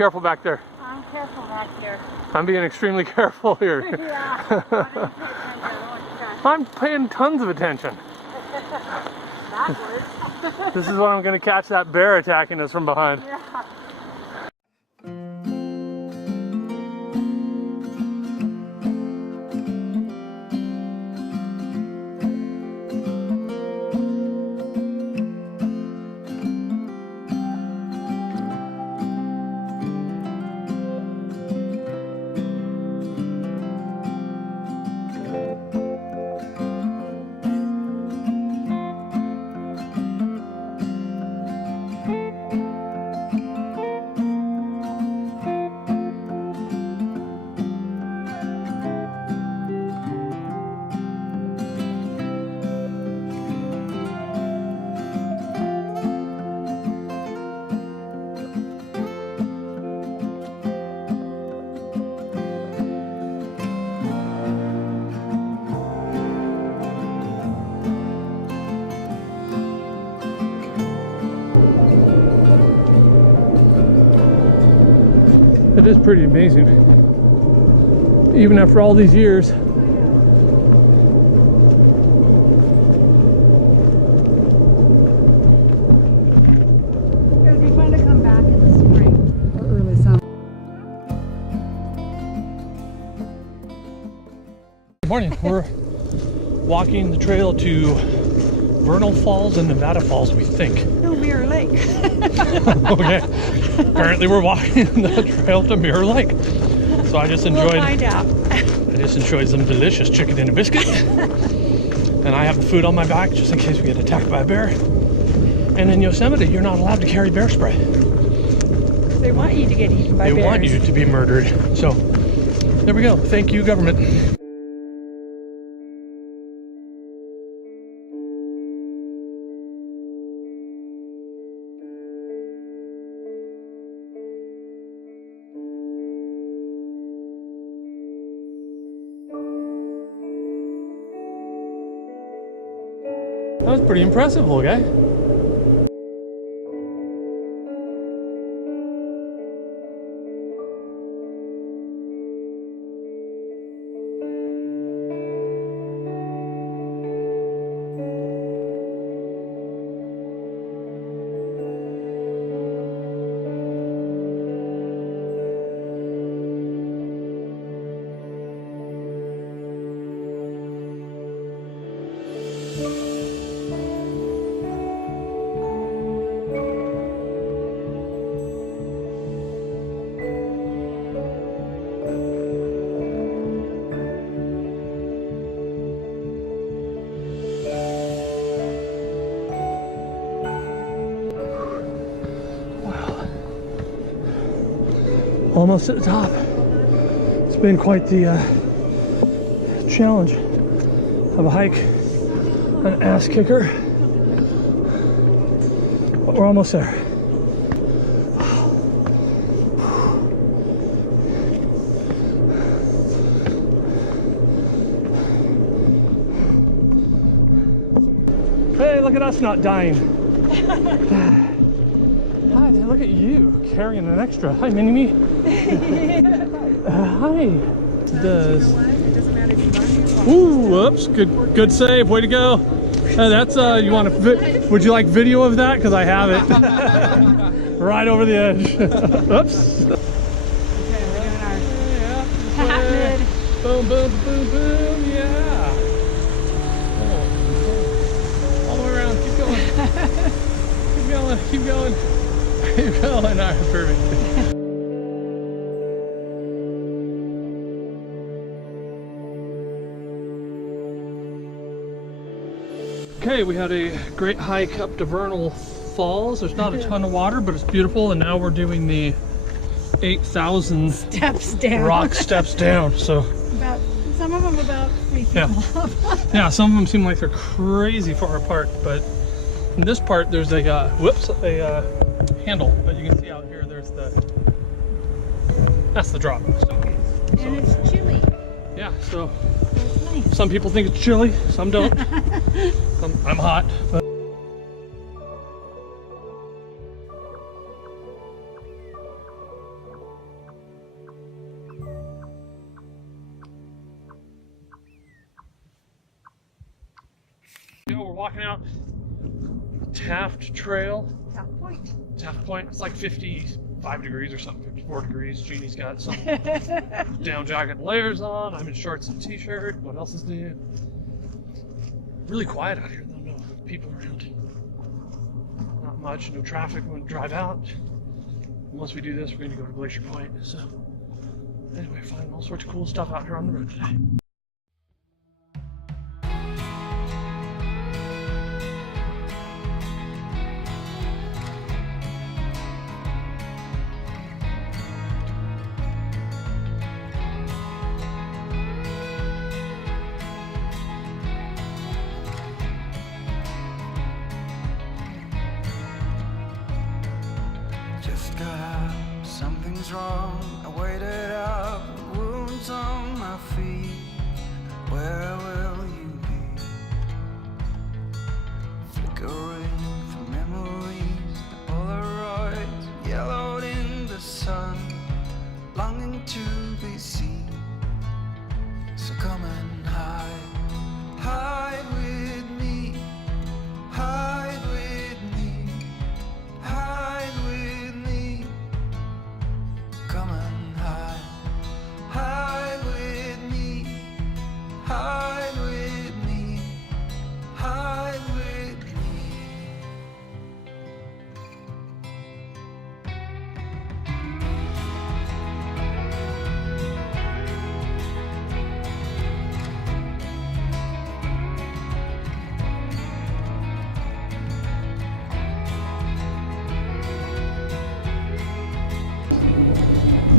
careful back there. I'm careful back here. I'm being extremely careful here. Yeah. I'm paying tons of attention. Backwards. This is when I'm going to catch that bear attacking us from behind. Yeah. It is pretty amazing. Even after all these years. Because we plan to come back in the spring or early summer. Good morning. We're walking the trail to Vernal Falls and Nevada Falls, we think. No, Mirror Lake. Okay. Apparently we're walking the trail to Mirror Lake. So I just enjoyed some delicious chicken and a biscuit. And I have the food on my back just in case we get attacked by a bear. And in Yosemite, you're not allowed to carry bear spray. They want you to get eaten by bears. They want you to be murdered. So there we go. Thank you, government. That was pretty impressive, little guy. Almost at the top. It's been quite the challenge of a hike, an ass kicker, but we're almost there. Hey, look at us not dying. Hi, look at you carrying an extra. Hi, Mini-Me. Hi. It does. It doesn't matter if you run. Ooh, whoops. Good save. Way to go. That's you want to? Would you like video of that? Because I have it. Right over the edge. Oops. Okay, we're doing our patented. Boom, boom, boom, boom. Yeah. Oh. All the way around. Keep going. Keep going. Keep going. Keep going. All right, perfect. Okay, we had a great hike up to Vernal Falls. There's not a ton of water, but it's beautiful. And now we're doing the 8,000 Steps down. rock steps down. So About some of them about 3 feet up. yeah, some of them seem like they're crazy far apart, but in this part there's a handle. But you can see out here there's that's the drop. So, And it's chilly. yeah, so It's nice. some people think it's chilly, some don't. I'm hot. But walking out Taft Trail. Taft Point. Taft Point. It's like 55 degrees or something, 54 degrees. Jeannie's got some down jacket and layers on. I'm in shorts and t-shirt. What else is new? Really quiet out here, though. No people around. Not much. No traffic. We're going to drive out. Once we do this, we're going to go to Glacier Point. So, anyway, finding all sorts of cool stuff out here on the road today. Just got up, something's wrong. I waited up, wounds on my feet. Where will you be? Flickering through memories, the Polaroids yellowed in the sun, longing to be seen. So come and hide with me, hide with me, hide with me. Come and hide with me, hide with me, hide with me.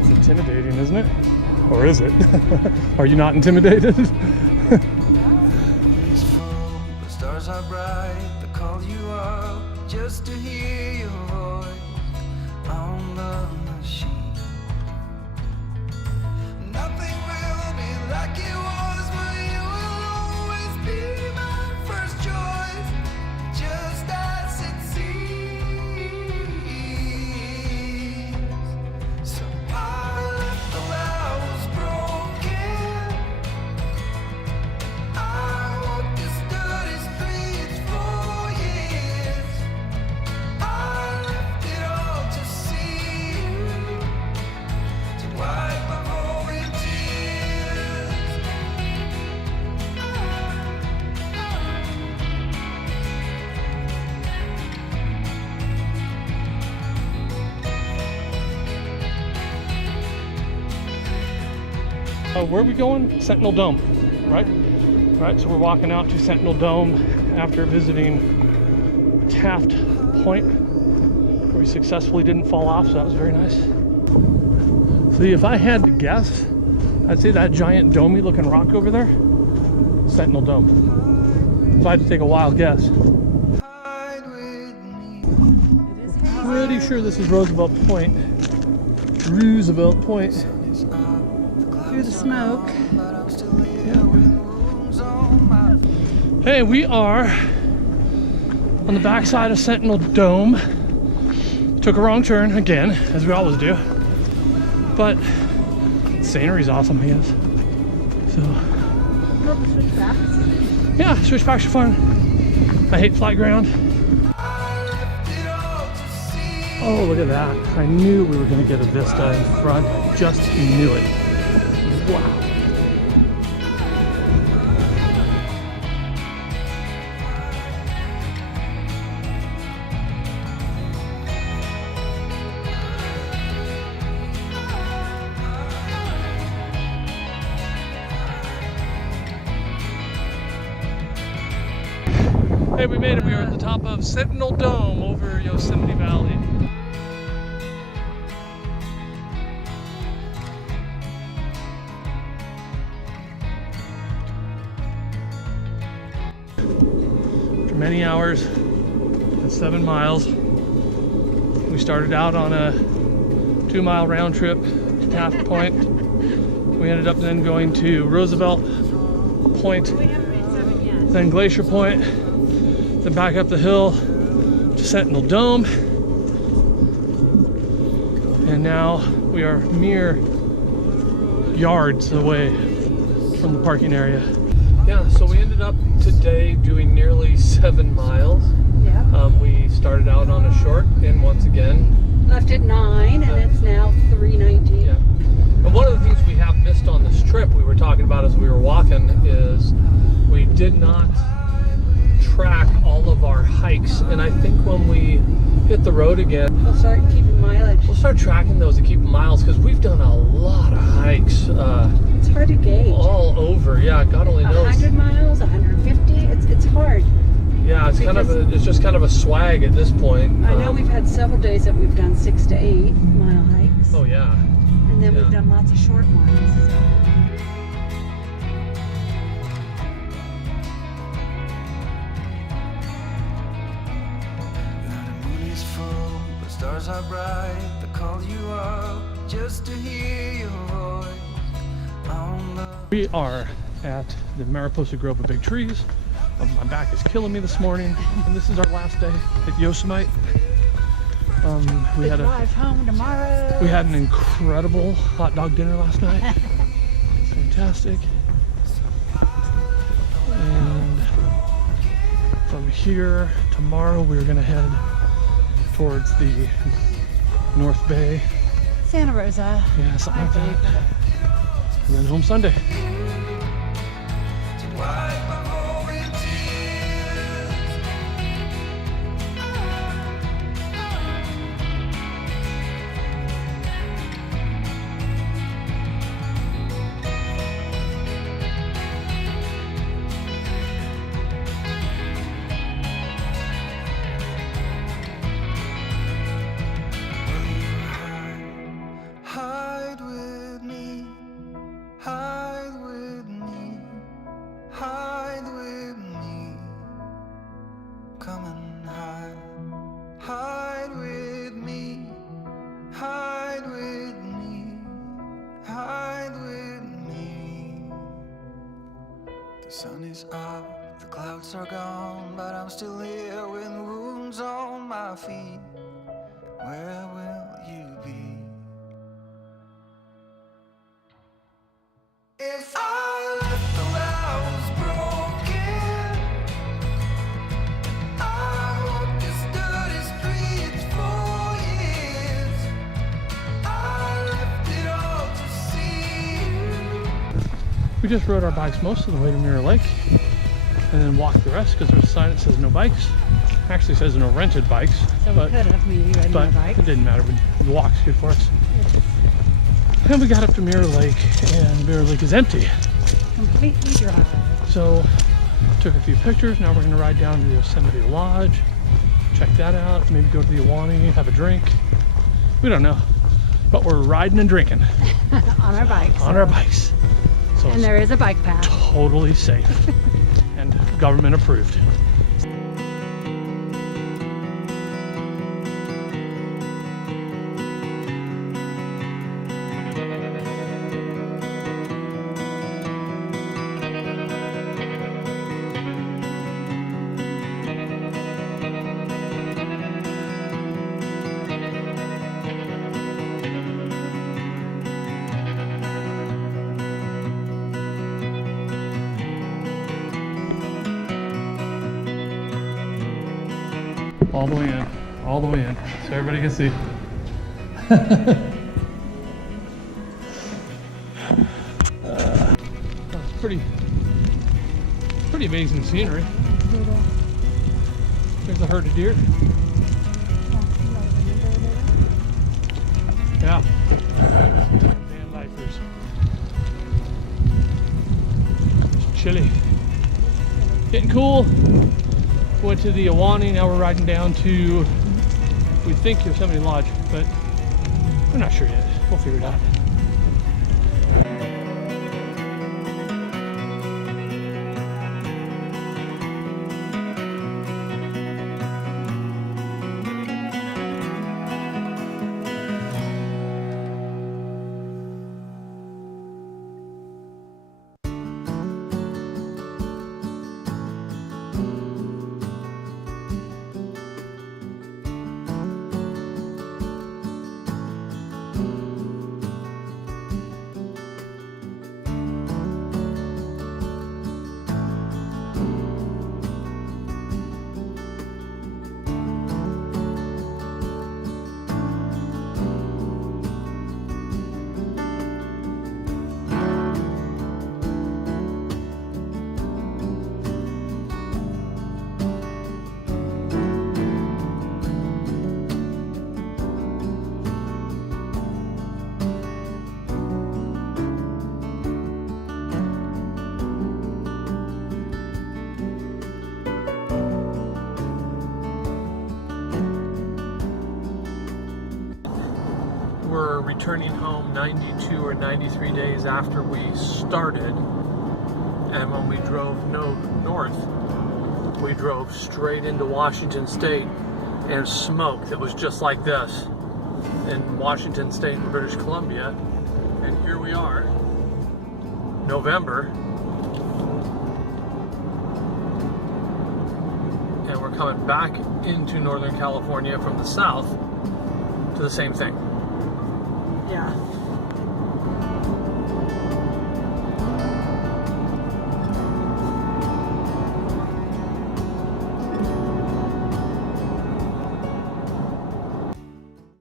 It's intimidating, isn't it? Or is it? Are you not intimidated? It's full, the stars are bright. They call you up just to hear your voice on the machine. Nothing will be like it was, but you will always be my first choice, just as it seems. So I left though I was broken. I walked this dirty streets for years. I left it all to see you, to wipe my holy tears. Where are we going? Sentinel Dome, right? Right, so we're walking out to Sentinel Dome after visiting Taft Point, where we successfully didn't fall off, so that was very nice. See, if I had to guess, I'd say that giant domey looking rock over there, Sentinel Dome. If I had to take a wild guess. Hide with me. It is hazy. Pretty sure this is Roosevelt Point. Roosevelt Point. Through the smoke. But I'm still here with wounds on my feet. Hey, we are on the backside of Sentinel Dome. Took a wrong turn again, as we always do. But scenery's awesome, I guess. So, Little switchbacks. yeah, switchbacks are fun. I hate flat ground. I left it all to see. Oh, look at that. I knew we were going to get a vista in front. I just knew it. Wow. Hey, we made it. We are at the top of Sentinel Dome over Yosemite Valley. After many hours and 7 miles, we started out on a 2-mile round trip to Taft Point. We ended up then going to Roosevelt Point, We haven't made 7 yet. then Glacier Point, then back up the hill to Sentinel Dome. And now we are mere yards away from the parking area. Yeah, so we ended up today doing nearly 7 miles. Yeah. We started out on a short, and once again, Left at 9, and it's now 3:19. yeah. And one of the things we have missed on this trip, we were talking about as we were walking, is we did not track all of our hikes. And I think when we hit the road again, We'll start keeping mileage. we'll start tracking those to keep miles, because we've done a lot of hikes It's hard to gauge. all over. Yeah, God only knows. 100 miles, 150. It's hard. Yeah, it's kind of it's just kind of a swag at this point. I know we've had several days that we've done 6 to 8 mile hikes, Oh yeah. and then we've yeah. done lots of short ones. So. The moon is full, the stars are bright. They call you up just to hear your voice. On the We are at the Mariposa Grove of Big Trees. My back is killing me this morning, and this is our last day at Yosemite. We had drive home tomorrow. We had an incredible hot dog dinner last night. It's fantastic. And from here, tomorrow we're gonna head towards the North Bay. Santa Rosa. Yeah, something like that. And then home Sunday. wipe away tears. Hide with me, hide with me, hide with me. Come and hide with me, hide with me, hide with me. The sun is up, the clouds are gone, but I'm still here with wounds on my feet. Where will you be? If I left the house broken, I walked this dirty streets for years. I left it all to see you. We just rode our bikes most of the way to Mirror Lake and then walked the rest because there's a sign that says no bikes. Actually says no rented bikes. So but, we could have, me, you and my but bike. it didn't matter. The walk's good for us. And we got up to Mirror Lake, and Mirror Lake is empty. Completely dry. So took a few pictures. Now we're gonna ride down to the Yosemite Lodge, check that out, maybe go to the Awani, have a drink. We don't know, but we're riding and drinking On our bikes. on our bikes. So And it's there is a bike path. totally safe and government approved. All the way in, all the way in, so everybody can see. That's pretty amazing scenery. There's a herd of deer. Yeah. Van lifers. It's chilly. Getting cool. Went to the Awani, now we're riding down to, we think, Yosemite Lodge, but we're not sure yet. We'll figure it out. were returning home 92 or 93 days after we started, and when we drove north, we drove straight into Washington State and smoke that was just like this in Washington State in British Columbia. And here we are, November, and we're coming back into Northern California from the south to the same thing. Yeah.